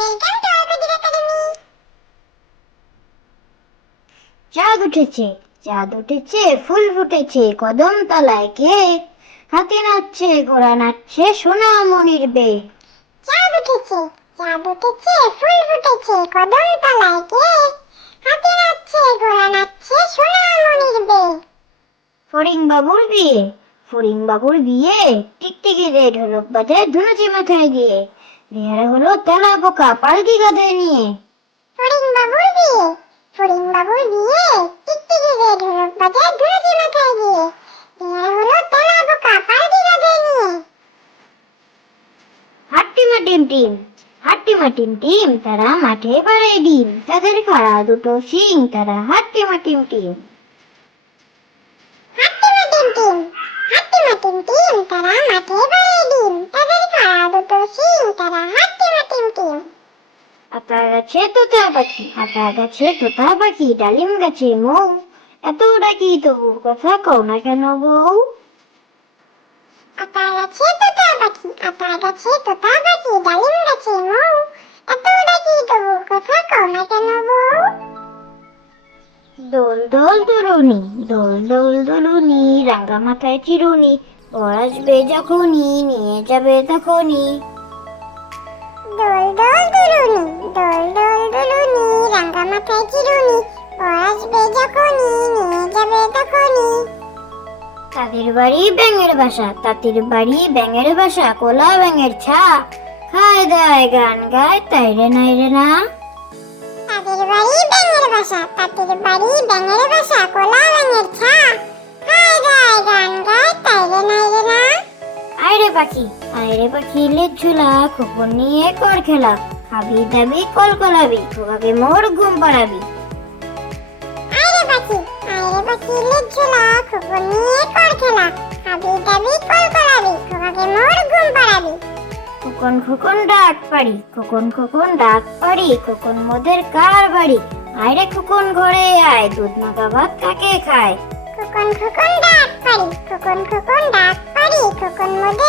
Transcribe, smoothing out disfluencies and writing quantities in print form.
Welcome to RPG academy. চাঁদ উঠেছে, চাঁদ উঠেছে, ফুল ফুটেছে কদম তলায় কে? হাতি নাচছে, ঘোড়া নাচছে, সোনামণির বে। চাঁদ উঠেছে, চাঁদ উঠেছে, ফুল ফুটেছে কদম তলায় কে? হাতি নাচছে, ঘোড়া নাচছে, সোনামণির বে। ফড়িং বাবুর বিয়ে, ফড়িং বাবুর বিয়ে, টিকটিকি রে ঢোলক বাজে ধুনুচি মাথায় দিয়ে। বিহারে হলো তেলা পোকা পালকি কাঁধে নিয়ে। ফড়িং বাবুর বিয়ে, ফড়িং বাবুর বিয়ে, টিকটিকি রে ঢোলক বাজে ধুনুচি মাথায় দিয়ে। বিয়ে হলো তেলা পোকা পালকি কাঁধে নিয়ে। হাট্টিমা টিম টিম, হাট্টিমা টিম টিম, তারা মাঠে পাড়ে ডিম। তাদের খাড়া দুটো শিং, তারা হাট্টিমা টিম টিম। হাট্টিমা টিম টিম, হাট্টিমা টিম টিম, তারা মাঠে পাড়ে ডিম। তাদের খাড়া দুটো শিং, তারা হাট্টিমা টিম টিম। আতা গাছে তোতা পাখি, আতা গাছে তোতা পাখি, ডালিম গাছে মৌ। এত ডাকি তবু কথা কও না কেন বউ? আতা গাছে তোতা পাখি, আতা গাছে তোতা পাখি, ডালিম গাছে মৌ। এত ডাকি তবু কথা কও না কেন বউ? দোল দোল দুলুনি, দোল দোল দুলুনি, রাঙা মাথায় চিরুনি। বর আসবে যখনই, নিয়ে যাবে তখনই। দোল দোল দুলুনি, দোল দোল দুলুনি, রাঙা মাথায় চিরুনি। বর আসবে যখনই, নিয়ে যাবে তখনই। তাদের বাড়ি ব্যাঙের বাসা, তাদের বাড়ি ব্যাঙের বাসা, কোলা ব্যাঙের ছা। খায় দায় গান গায়, তাই রে নাই রে না। তাদের বাড়ি ব্যাঙের বাসা, তাদের বাড়ি ব্যাঙের বাসা, কোলা ব্যাঙের ছা। খায় গায় গান গায়, তাই রে নাই রে না। আয়রে পাখি, আয়রে পাখি, লেজ ঝুলা, খোকন নিয়ে কর খেলা। খাবি দাবি কল কলাবি, খোকাকে মোর ঘুম পাড়াবি। আয়রে পাখি, আয়রে পাখি, লেজ ঝোলা, খোকন নিয়ে কর খেলা। খাবি দাবি কল কলাবি, খোকাকে মোর ঘুম পাড়াবি। খোকন খোকন ডাক পারি, খোকন খোকন ডাক পারি, খোকন মোদের কার বাড়ি? আয়রে খোকন ঘরে আয়, দুধ মাখা ভাত কাকে খায়? খোকন খোকন ডাক পারি, খোকন খোকন ডাক পারি, খোকন মোদের